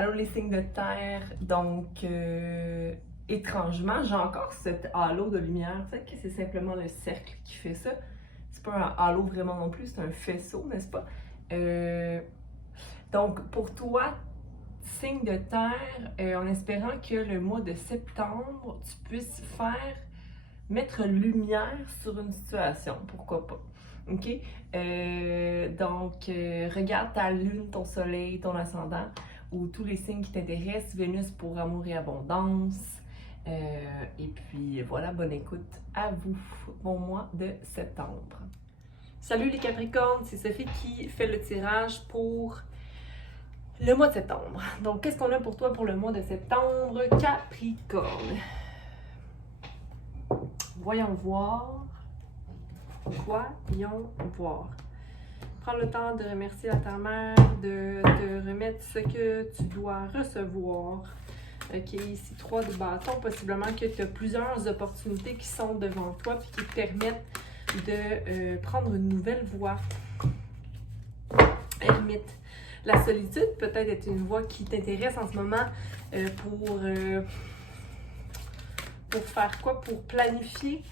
Allô les signes de terre, donc étrangement, j'ai encore cet halo de lumière. Peut-être que c'est simplement le cercle qui fait ça. C'est pas un halo vraiment non plus, c'est un faisceau, n'est-ce pas? Euh, donc pour toi, signe de terre, en espérant que le mois de septembre, tu puisses mettre lumière sur une situation, pourquoi pas. OK? Regarde ta lune, ton soleil, ton ascendant, ou tous les signes qui t'intéressent, Vénus pour amour et abondance. Et puis voilà, bonne écoute à vous. Bon mois de septembre. Salut les Capricornes, c'est Sophie qui fait le tirage pour le mois de septembre. Donc, qu'est-ce qu'on a pour toi pour le mois de septembre, Capricorne? Voyons voir. Voyons voir. Prends le temps de remercier à ta mère, de te remettre ce que tu dois recevoir. Ok, ici 3 de bâton, possiblement que tu as plusieurs opportunités qui sont devant toi et qui te permettent de prendre une nouvelle voie. Ermite. La solitude peut-être est une voie qui t'intéresse en ce moment pour faire quoi? Pour planifier,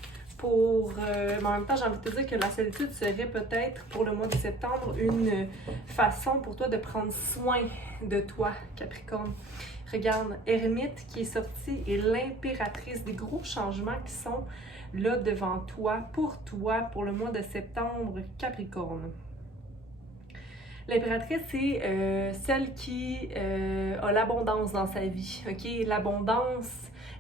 mais en même temps, j'ai envie de te dire que la solitude serait peut-être pour le mois de septembre une façon pour toi de prendre soin de toi, Capricorne. Regarde, Ermite qui est sortie est l'impératrice des gros changements qui sont là devant toi, pour le mois de septembre, Capricorne. L'impératrice, c'est celle qui a l'abondance dans sa vie, ok? L'abondance,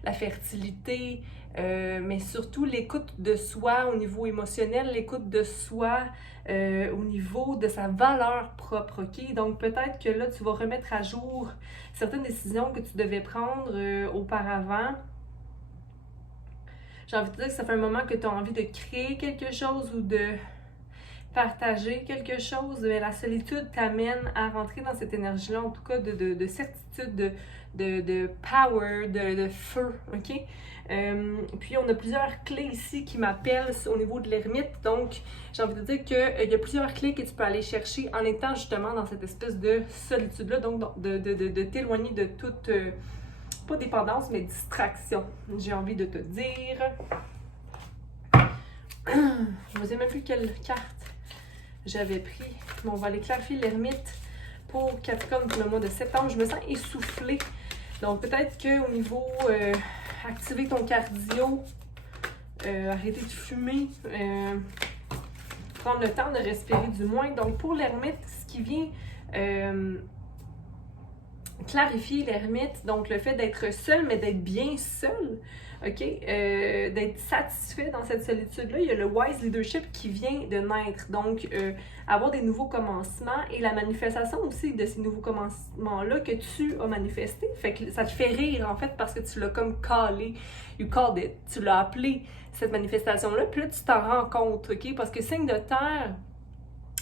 la fertilité, mais surtout l'écoute de soi au niveau émotionnel, l'écoute de soi au niveau de sa valeur propre, ok? Donc peut-être que là, tu vas remettre à jour certaines décisions que tu devais prendre auparavant. J'ai envie de te dire que ça fait un moment que tu as envie de créer quelque chose ou de partager quelque chose, mais la solitude t'amène à rentrer dans cette énergie-là, en tout cas de certitude, de power, de feu, ok? Puis on a plusieurs clés ici qui m'appellent au niveau de l'ermite, donc j'ai envie de dire qu'il y a plusieurs clés que tu peux aller chercher en étant justement dans cette espèce de solitude-là, donc de t'éloigner de toute, pas dépendance, mais distraction, j'ai envie de te dire. Je ne sais même plus quelle carte j'avais pris. Mais on va aller clarifier l'ermite pour Capricorne pour le mois de septembre. Je me sens essoufflée. Donc peut-être qu'au niveau activer ton cardio, arrêter de fumer, prendre le temps de respirer du moins. Donc pour l'ermite, ce qui vient clarifier l'ermite, donc le fait d'être seul, mais d'être bien seul, ok, d'être satisfait dans cette solitude-là. Il y a le Wise Leadership qui vient de naître, donc avoir des nouveaux commencements et la manifestation aussi de ces nouveaux commencements-là que tu as manifestés. Fait que ça te fait rire en fait parce que tu l'as comme callé, you called it, tu l'as appelé cette manifestation-là, puis là tu t'en rends compte, ok, parce que signe de terre,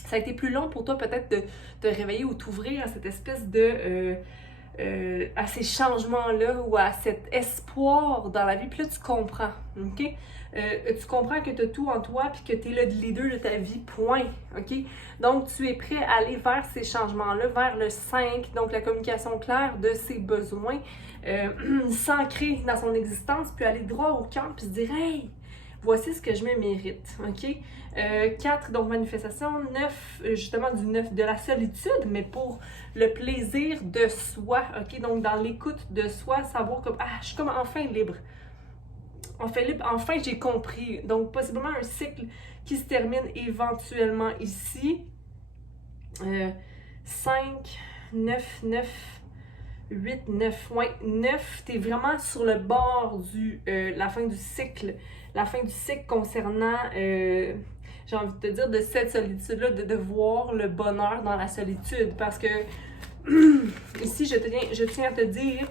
ça a été plus long pour toi peut-être de te réveiller ou t'ouvrir à cette espèce de à ces changements-là ou à cet espoir dans la vie. Puis là, tu comprends, ok? Tu comprends que tu as tout en toi puis que tu es le leader de ta vie, point, ok? Donc, tu es prêt à aller vers ces changements-là, vers le 5, donc la communication claire de ses besoins, s'ancrer dans son existence, puis aller droit au cœur puis se dire « Hey! » Voici ce que je me mérite, ok? 4, donc manifestation. 9, justement du 9, de la solitude, mais pour le plaisir de soi, ok? Donc dans l'écoute de soi, savoir comme, ah, je suis comme enfin libre. Enfin j'ai compris. Donc possiblement un cycle qui se termine éventuellement ici. 5, 9, 9, 8, 9. Ouais, 9, t'es vraiment sur le bord la fin du cycle. La fin du cycle concernant, j'ai envie de te dire, de cette solitude-là, de voir le bonheur dans la solitude. Parce que ici, je tiens à te dire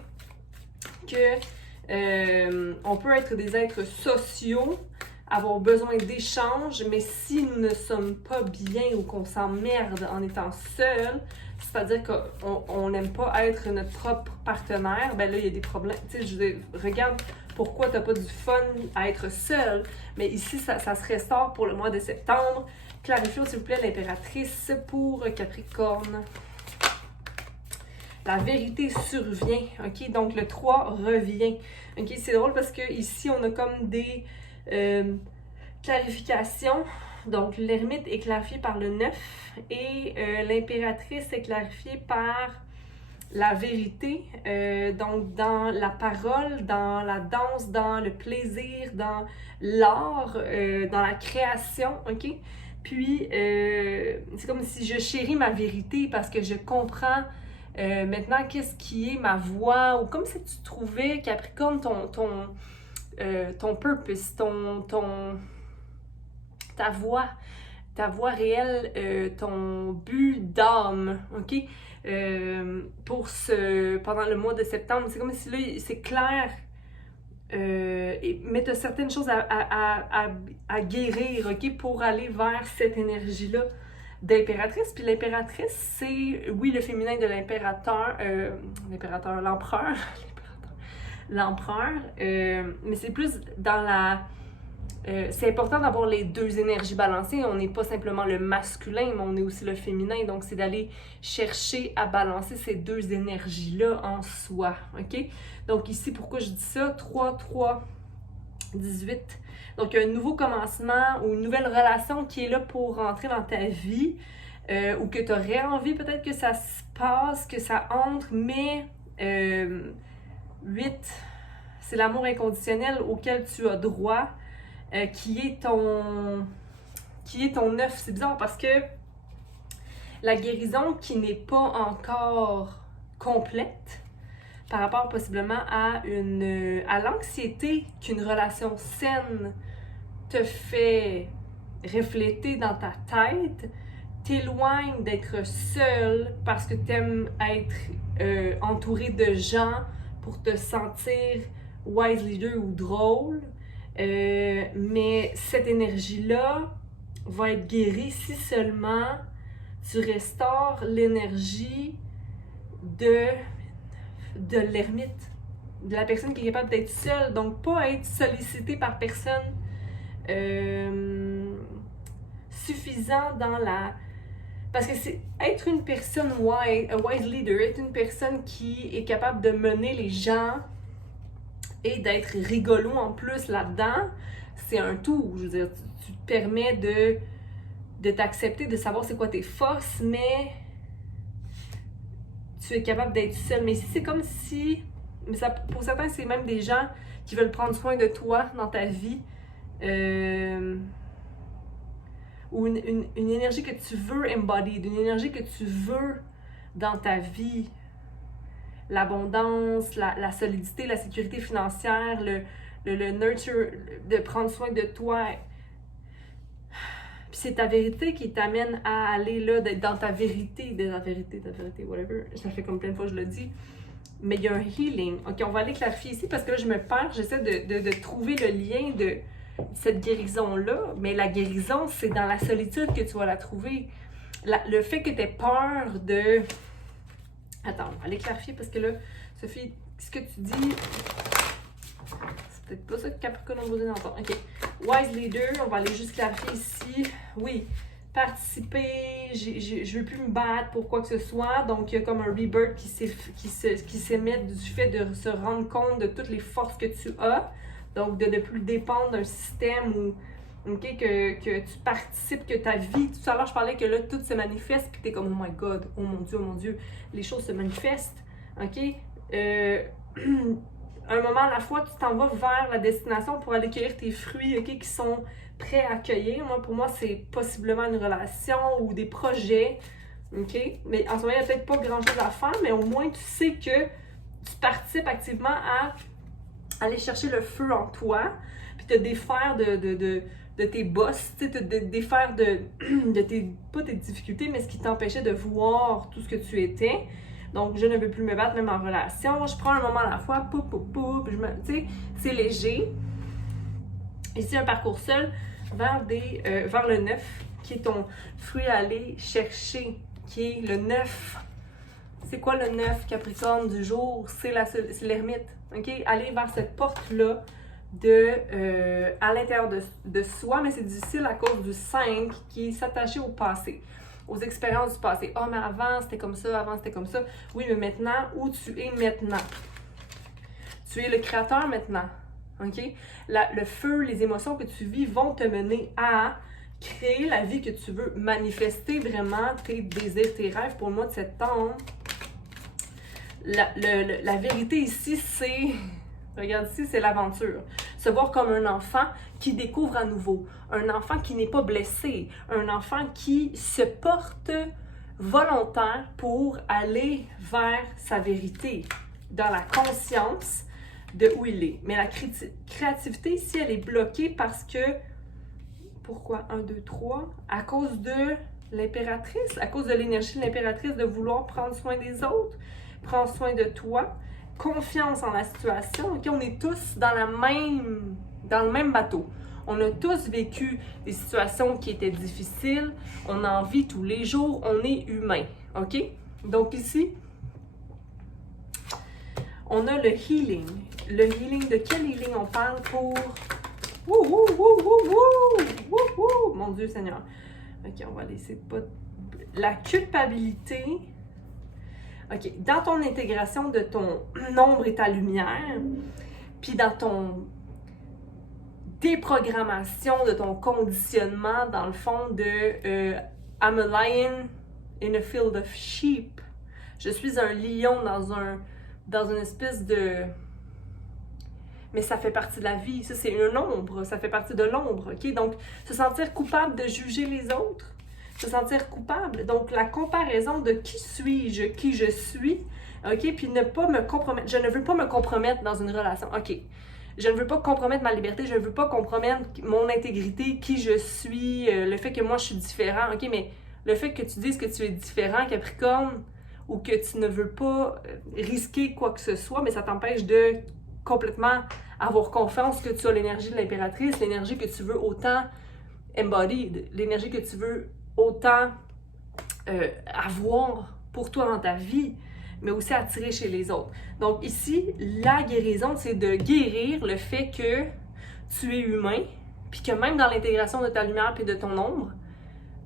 que on peut être des êtres sociaux, avoir besoin d'échanges, mais si nous ne sommes pas bien ou qu'on s'emmerde en étant seul, c'est-à-dire qu'on n'aime pas être notre propre partenaire, ben là, il y a des problèmes. Tu sais, je veux dire, regarde pourquoi tu n'as pas du fun à être seul. Mais ici, ça se restaure pour le mois de septembre. Clarifiez, s'il vous plaît, l'impératrice pour Capricorne. la vérité survient, ok? Donc le 3 revient, ok? C'est drôle parce que ici on a comme des clarifications. Donc l'ermite est clarifié par le 9 et l'impératrice est clarifiée par la vérité, donc dans la parole, dans la danse, dans le plaisir, dans l'art, dans la création, ok? Puis, c'est comme si je chéris ma vérité parce que je comprends maintenant qu'est-ce qui est ma voix, ou comme si tu trouvais, Capricorne, ton purpose, ta voix réelle, ton but d'âme, ok? Pendant le mois de septembre, c'est comme si là, c'est clair, mais tu as certaines choses à guérir, ok? Pour aller vers cette énergie-là d'impératrice. Puis l'impératrice, c'est, oui, le féminin de l'empereur, l'empereur, mais c'est plus dans la... c'est important d'avoir les deux énergies balancées. On n'est pas simplement le masculin, mais on est aussi le féminin. Donc, c'est d'aller chercher à balancer ces deux énergies-là en soi. OK? Donc, ici, pourquoi je dis ça? 3, 3, 18. Donc, un nouveau commencement ou une nouvelle relation qui est là pour rentrer dans ta vie, ou que tu aurais envie peut-être que ça se passe, que ça entre, mais 8, c'est l'amour inconditionnel auquel tu as droit. Qui est ton 9. C'est bizarre parce que la guérison qui n'est pas encore complète par rapport possiblement à l'anxiété qu'une relation saine te fait refléter dans ta tête, t'éloigne d'être seule parce que t'aimes être entouré de gens pour te sentir wise leader ou drôle. Mais cette énergie-là va être guérie si seulement tu restaures l'énergie de l'ermite, de la personne qui est capable d'être seule, donc pas être sollicitée par personne, suffisant dans la... Parce que c'est être une personne wise, a wise leader, être une personne qui est capable de mener les gens et d'être rigolo en plus là-dedans, c'est un tout. Je veux dire, tu te permets de t'accepter, de savoir c'est quoi tes forces, mais tu es capable d'être seul. Mais ici, c'est comme si... Mais ça, pour certains, c'est même des gens qui veulent prendre soin de toi dans ta vie. Ou une énergie que tu veux embody, une énergie que tu veux dans ta vie. L'abondance, la solidité, la sécurité financière, le nurture, de prendre soin de toi. Puis c'est ta vérité qui t'amène à aller là, d'être dans ta vérité, whatever. Ça fait comme plein de fois que je le dis. Mais il y a un healing. Ok, on va aller clarifier ici parce que là, je me perds. J'essaie de trouver le lien de cette guérison-là. Mais la guérison, c'est dans la solitude que tu vas la trouver. Le fait que tu aies peur de... Attends, on va aller clarifier parce que là, Sophie, ce que tu dis, c'est peut-être pas ça que Capricorne a besoin d'entendre. Ok. Wise leader, on va aller juste clarifier ici. Oui, participer, je veux plus me battre pour quoi que ce soit. Donc, il y a comme un rebirth qui s'émet du fait de se rendre compte de toutes les forces que tu as. Donc, de ne plus dépendre d'un système ou... Okay, que tu participes, que ta vie, tout à l'heure je parlais que là tout se manifeste puis t'es comme oh my god, oh mon dieu, les choses se manifestent, ok? Un moment à la fois tu t'en vas vers la destination pour aller cueillir tes fruits, ok, qui sont prêts à accueillir. Pour moi c'est possiblement une relation ou des projets, ok? Mais en ce moment il n'y a peut-être pas grand chose à faire, mais au moins tu sais que tu participes activement à aller chercher le feu en toi puis te défaire de tes bosses, te défaire de tes, pas tes difficultés, mais ce qui t'empêchait de voir tout ce que tu étais. Donc, je ne veux plus me battre, même en relation. Je prends un moment à la fois, c'est léger. Ici, un parcours seul vers le 9, qui est ton fruit à aller chercher, qui est le 9. C'est quoi le 9, Capricorne, du jour? C'est l'ermite, ok? Aller vers cette porte-là, à l'intérieur de soi, mais c'est difficile à cause du 5 qui est s'attacher au passé. aux expériences du passé. Ah, mais avant, c'était comme ça, avant, c'était comme ça. Oui, mais maintenant, où tu es maintenant? Tu es le créateur maintenant, OK? Le feu, les émotions que tu vis vont te mener à créer la vie que tu veux, manifester vraiment tes désirs, tes rêves pour le mois de septembre. La vérité ici, c'est... Regarde ici, c'est l'aventure. Se voir comme un enfant qui découvre à nouveau. Un enfant qui n'est pas blessé. Un enfant qui se porte volontaire pour aller vers sa vérité, dans la conscience de où il est. Mais la créativité ici, elle est bloquée parce que... Pourquoi? 1, 2, 3. À cause de l'impératrice, à cause de l'énergie de l'impératrice de vouloir prendre soin des autres, prendre soin de toi. Confiance en la situation. Okay? On est tous dans le même bateau. On a tous vécu des situations qui étaient difficiles. On en vit tous les jours. On est humain. OK? Donc ici, on a le healing. Le healing, de quel healing on parle pour... Mon Dieu Seigneur. OK, on va laisser pas... La culpabilité... OK, dans ton intégration de ton ombre et ta lumière, puis dans ton déprogrammation de ton conditionnement, dans le fond de I'm a lion in a field of sheep. Je suis un lion dans une espèce de... Mais ça fait partie de la vie, ça c'est une ombre, ça fait partie de l'ombre, OK? Donc, se sentir coupable de juger les autres, se sentir coupable. Donc, la comparaison de qui suis-je, qui je suis, OK? Puis ne pas me compromettre. Je ne veux pas me compromettre dans une relation, OK? Je ne veux pas compromettre ma liberté, je ne veux pas compromettre mon intégrité, qui je suis, le fait que moi je suis différent, OK? Mais le fait que tu dises que tu es différent, Capricorne, ou que tu ne veux pas risquer quoi que ce soit, mais ça t'empêche de complètement avoir confiance que tu as l'énergie de l'impératrice, l'énergie que tu veux autant embodied, l'énergie que tu veux autant avoir pour toi dans ta vie, mais aussi attirer chez les autres. Donc ici, la guérison, c'est de guérir le fait que tu es humain, puis que même dans l'intégration de ta lumière puis de ton ombre,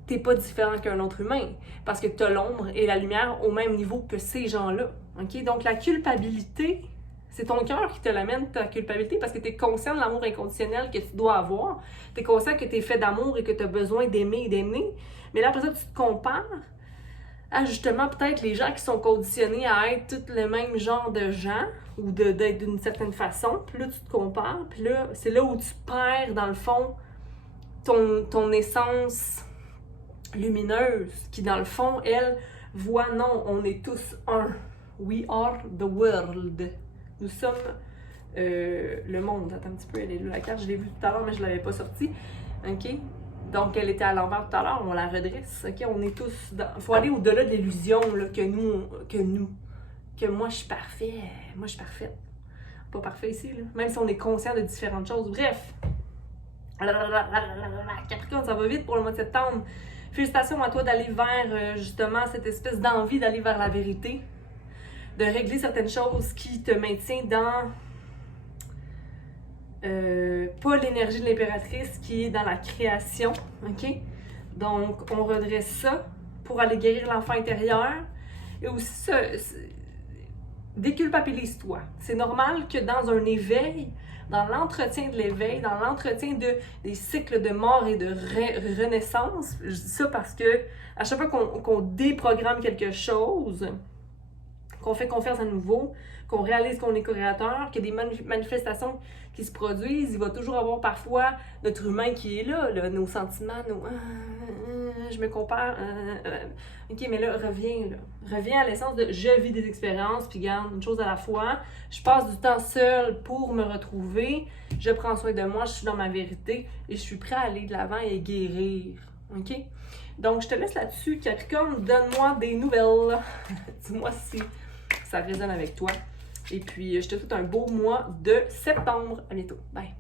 t'es pas différent qu'un autre humain, parce que tu as l'ombre et la lumière au même niveau que ces gens-là. OK? Donc la culpabilité, c'est ton cœur qui te l'amène, ta culpabilité, parce que tu es conscient de l'amour inconditionnel que tu dois avoir. Tu es conscient que tu es fait d'amour et que tu as besoin d'aimer et d'aimer. Mais là, après ça, tu te compares à justement peut-être les gens qui sont conditionnés à être tous le même genre de gens ou d'être d'une certaine façon. Puis là, tu te compares. Puis là, c'est là où tu perds, dans le fond, ton essence lumineuse qui, dans le fond, elle, voit non, on est tous un. We are the world. Nous sommes le monde. Attends un petit peu, elle est là la carte. Je l'ai vue tout à l'heure, mais je ne l'avais pas sortie. OK? Donc, elle était à l'envers tout à l'heure. On la redresse. OK? On est tous... Il faut aller au-delà de l'illusion que moi, je suis parfait. Moi, je suis parfaite. Pas parfait ici, là. Même si on est conscient de différentes choses. Bref. Capricorne, ça va vite pour le mois de septembre. Félicitations à toi d'aller vers, justement, cette espèce d'envie d'aller vers la vérité. De régler certaines choses qui te maintiennent dans pas l'énergie de l'impératrice qui est dans la création, OK? Donc, on redresse ça pour aller guérir l'enfant intérieur et aussi déculpabilise-toi. C'est normal que dans un éveil, dans l'entretien de l'éveil, dans l'entretien des cycles de mort et de renaissance, je dis ça parce que à chaque fois qu'on déprogramme quelque chose, qu'on fait confiance à nouveau, qu'on réalise qu'on est co-créateur, qu'il y a des manifestations qui se produisent, il va toujours avoir parfois notre humain qui est là nos sentiments, je me compare, OK, mais là, reviens à l'essence de je vis des expériences, puis garde une chose à la fois, je passe du temps seul pour me retrouver, je prends soin de moi, je suis dans ma vérité, et je suis prêt à aller de l'avant et guérir, OK? Donc, je te laisse là-dessus. Capricorne, donne-moi des nouvelles. Dis-moi si ça résonne avec toi. Et puis, je te souhaite un beau mois de septembre. À bientôt. Bye!